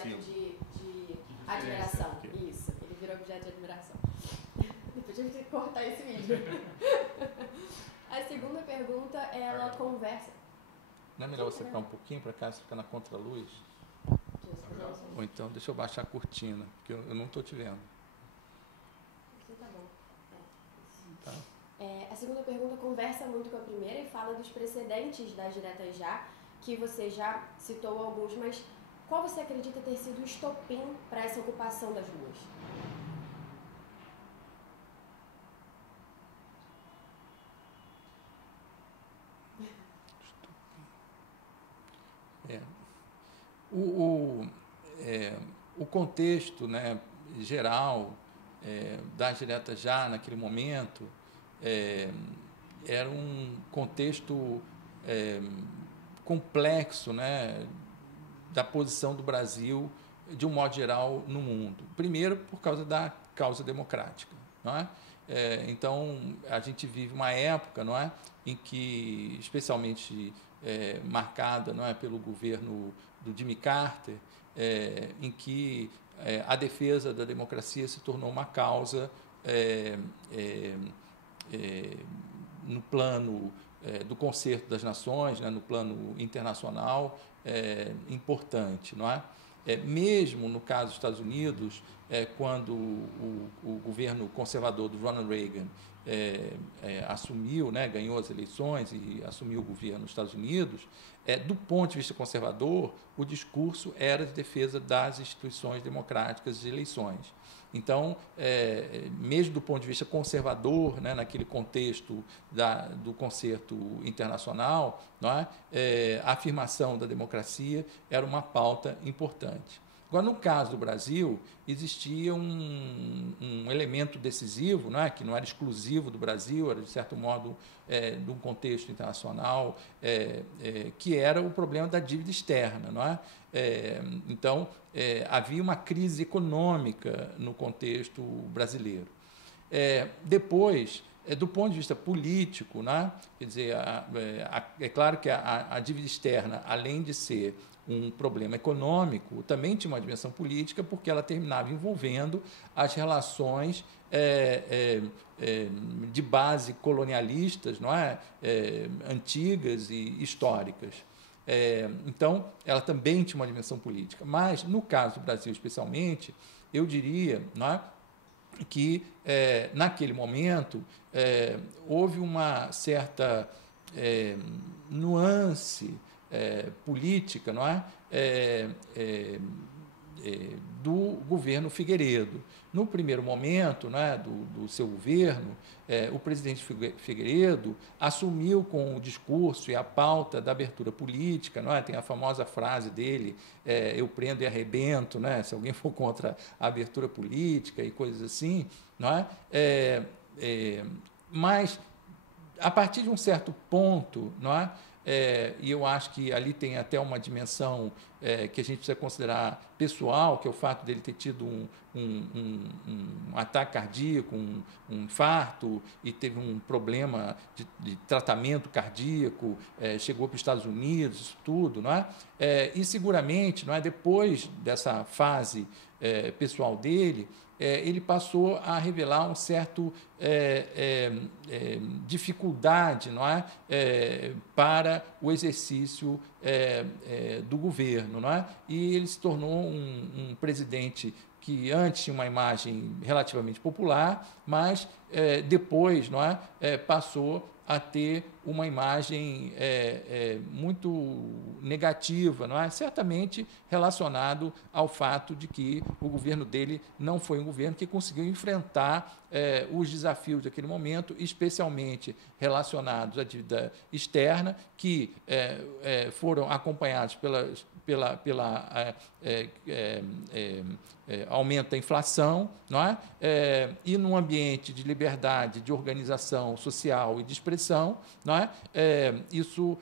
objeto de admiração. Isso, ele virou objeto de admiração. Depois tive que cortar esse vídeo. A segunda pergunta, ela conversa... Não é melhor você ficar um pouquinho para cá, você fica na contraluz? Ou então, deixa eu baixar a cortina, porque eu não estou te vendo. Tá bom. Tá. A segunda pergunta conversa muito com a primeira e fala dos precedentes das diretas já, que você já citou alguns, mas qual você acredita ter sido o estopim para essa ocupação das ruas? O contexto, né, geral das diretas já naquele momento era um contexto complexo, né, da posição do Brasil de um modo geral no mundo. Primeiro, por causa da causa democrática, não é? Então, a gente vive uma época, não é, em que, especialmente marcada, não é, pelo governo do Jimmy Carter, em que a defesa da democracia se tornou uma causa no plano do Concerto das Nações, né, no plano internacional, importante, não é? Mesmo no caso dos Estados Unidos, quando o governo conservador do Ronald Reagan assumiu, né, ganhou as eleições e assumiu o governo dos Estados Unidos, do ponto de vista conservador, o discurso era de defesa das instituições democráticas de eleições. Então, mesmo do ponto de vista conservador, né, naquele contexto do concerto internacional, não é? A afirmação da democracia era uma pauta importante. Agora, no caso do Brasil, existia um elemento decisivo, não é? Que não era exclusivo do Brasil, era, de certo modo, de um contexto internacional, que era o problema da dívida externa. Não é? Então, havia uma crise econômica no contexto brasileiro. Depois, do ponto de vista político, né? Quer dizer, é claro que a dívida externa, além de ser um problema econômico, também tinha uma dimensão política, porque ela terminava envolvendo as relações de base colonialistas, não é? Antigas e históricas. Então, ela também tinha uma dimensão política. Mas, no caso do Brasil, especialmente, eu diria, não é, que, naquele momento, houve uma certa nuance política, não é? Do governo Figueiredo. No primeiro momento, né, do seu governo, o presidente Figueiredo assumiu com o discurso e a pauta da abertura política, não é? Tem a famosa frase dele, eu prendo e arrebento, né, se alguém for contra a abertura política e coisas assim, não é? Mas, a partir de um certo ponto, não é? E eu acho que ali tem até uma dimensão que a gente precisa considerar pessoal, que é o fato dele ter tido um ataque cardíaco, um infarto, e teve um problema de tratamento cardíaco, chegou para os Estados Unidos, isso tudo, não é? E seguramente, não é, depois dessa fase pessoal dele, ele passou a revelar um certo dificuldade, não é? Para o exercício do governo, não é? E ele se tornou um presidente que antes tinha uma imagem relativamente popular, mas depois, não é? Passou a ter uma imagem muito negativa, não é? Certamente relacionado ao fato de que o governo dele não foi um governo que conseguiu enfrentar os desafios daquele momento, especialmente relacionados à dívida externa, que foram acompanhados pela aumento da inflação, não é? E num ambiente de liberdade, de organização social e de expressão, não é? Isso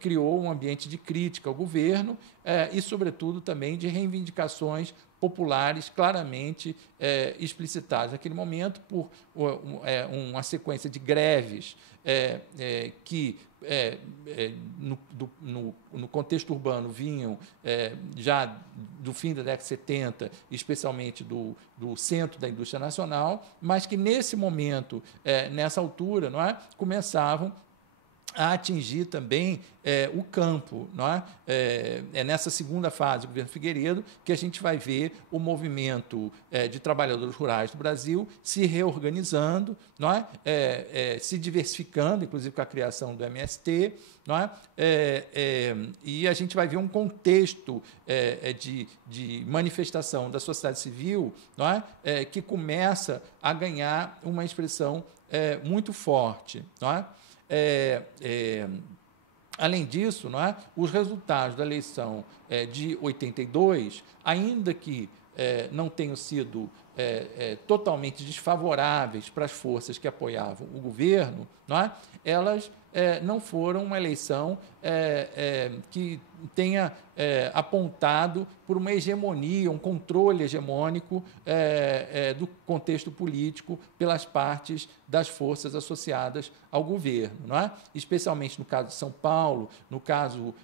criou um ambiente de crítica ao governo e, sobretudo, também de reivindicações populares claramente explicitadas naquele momento por uma sequência de greves que no contexto urbano vinham já do fim da década de 70, especialmente do centro da indústria nacional, mas que nesse momento, nessa altura, não é, começavam a atingir também o campo. Não é? É nessa segunda fase do governo Figueiredo que a gente vai ver o movimento de trabalhadores rurais do Brasil se reorganizando, não é? Se diversificando, inclusive com a criação do MST, não é? E a gente vai ver um contexto de manifestação da sociedade civil, não é? Que começa a ganhar uma expressão muito forte. Não é? Além disso, não é? Os resultados da eleição de 82, ainda que não tenham sido totalmente desfavoráveis para as forças que apoiavam o governo, não é? Elas não foram uma eleição que tenha apontado por uma hegemonia, um controle hegemônico do contexto político pelas partes das forças associadas ao governo, não é? Especialmente no caso de São Paulo, no caso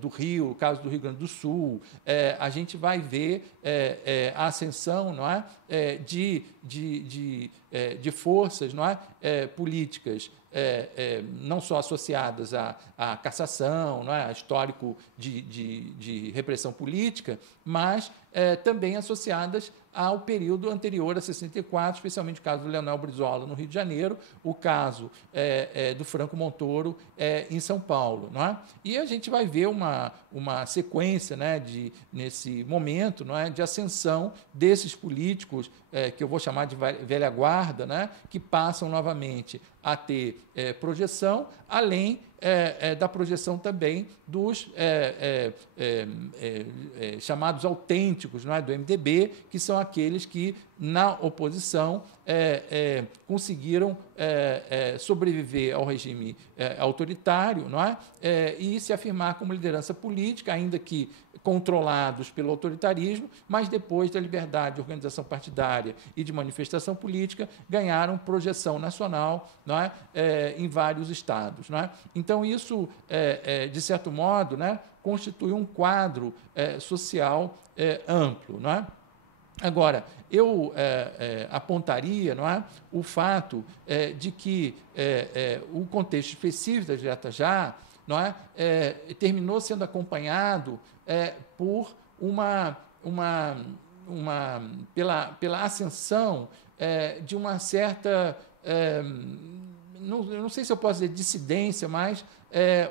do Rio, no caso do Rio Grande do Sul, a gente vai ver a ascensão, não é? De forças, não é? Políticas não só associadas à cassação, não é? A histórico de repressão política, mas também associadas ao período anterior a 64, especialmente o caso do Leonel Brizola no Rio de Janeiro, o caso do Franco Montoro em São Paulo. Não é? E a gente vai ver uma sequência, né, nesse momento, não é, de ascensão desses políticos, que eu vou chamar de velha guarda, né, que passam novamente a ter projeção, além da projeção também dos chamados autênticos, não é, do MDB, que são aqueles que, na oposição, conseguiram sobreviver ao regime autoritário, não é? E se afirmar como liderança política, ainda que controlados pelo autoritarismo, mas depois da liberdade de organização partidária e de manifestação política, ganharam projeção nacional, não é? Em vários estados. Não é? Então, isso, de certo modo, né, constitui um quadro social amplo. Não é? Agora, eu apontaria, não é, o fato de que o contexto específico da direta já, não é, terminou sendo acompanhado por pela ascensão de uma certa, não sei se eu posso dizer dissidência, mas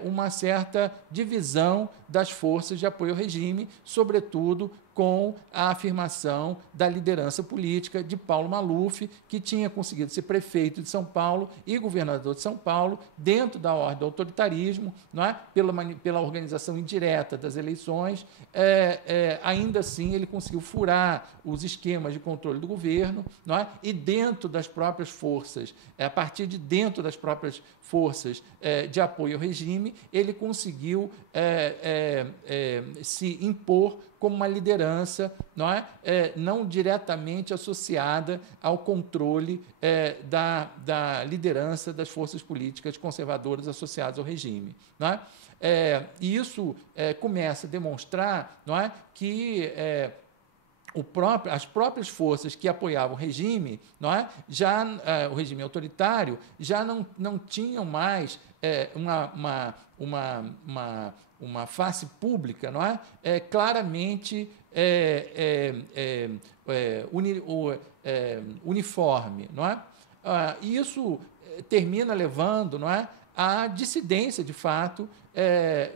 uma certa divisão das forças de apoio ao regime, sobretudo com a afirmação da liderança política de Paulo Maluf, que tinha conseguido ser prefeito de São Paulo e governador de São Paulo, dentro da ordem do autoritarismo, não é? Pela organização indireta das eleições. Ainda assim, ele conseguiu furar os esquemas de controle do governo, não é? E dentro das próprias forças, a partir de dentro das próprias forças de apoio ao regime, ele conseguiu se impor como uma liderança, não diretamente associada ao controle da liderança das forças políticas conservadoras associadas ao regime. Não é? E isso começa a demonstrar, não é, que as próprias forças que apoiavam o regime, não é, o regime autoritário, já não tinham mais uma face pública, não é? Claramente uniforme, não é? E isso termina levando, não é, à dissidência, de fato,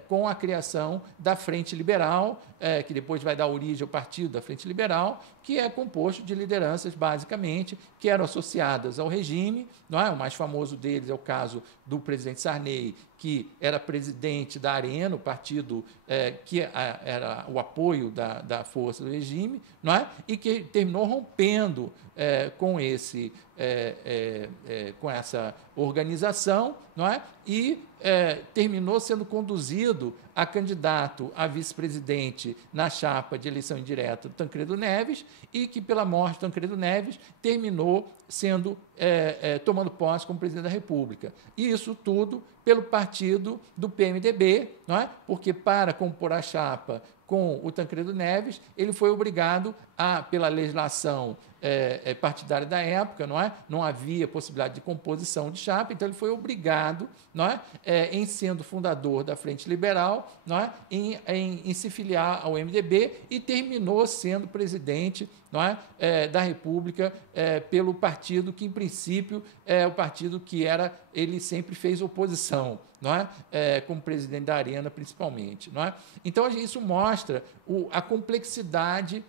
com a criação da Frente Liberal, que depois vai dar origem ao Partido da Frente Liberal, que é composto de lideranças, basicamente, que eram associadas ao regime. Não é? O mais famoso deles é o caso do presidente Sarney, que era presidente da Arena, o partido que era o apoio da força do regime, não é? E que terminou rompendo com essa organização, não é? E terminou sendo sendo conduzido a candidato a vice-presidente na chapa de eleição indireta do Tancredo Neves e que, pela morte do Tancredo Neves, terminou sendo tomando posse como presidente da República. E isso tudo pelo partido do PMDB, não é? Porque para compor a chapa com o Tancredo Neves, ele foi obrigado pela legislação partidária da época, não é? Não havia possibilidade de composição de chapa, então ele foi obrigado, não é? Em sendo fundador da Frente Liberal, não é? Em se filiar ao MDB e terminou sendo presidente, não é? Da República pelo partido que, em princípio, é o partido que ele sempre fez oposição, não é? Como presidente da Arena, principalmente. Não é? Então, isso mostra a complexidade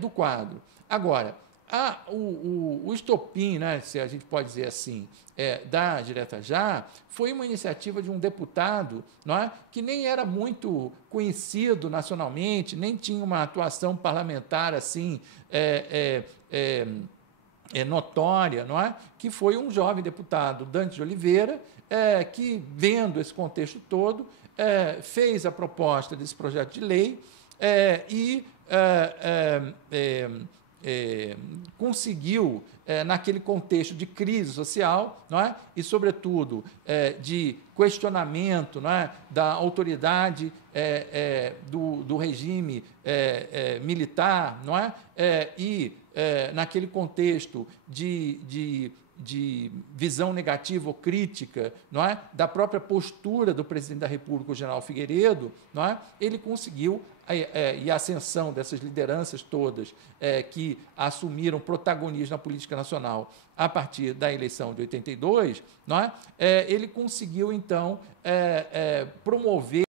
do quadro. Agora, o estopim, né, se a gente pode dizer assim, da Direta Já, foi uma iniciativa de um deputado, não é, que nem era muito conhecido nacionalmente, nem tinha uma atuação parlamentar assim notória, não é? Que foi um jovem deputado, Dante de Oliveira, que, vendo esse contexto todo, fez a proposta desse projeto de lei e conseguiu, naquele contexto de crise social, não é? E, sobretudo, de questionamento, não é? Da autoridade do regime militar, não é? E, naquele contexto de visão negativa ou crítica, não é? Da própria postura do presidente da República, o general Figueiredo, não é? Ele conseguiu, e a ascensão dessas lideranças todas que assumiram protagonismo na política nacional a partir da eleição de 82, não é? Ele conseguiu, então, promover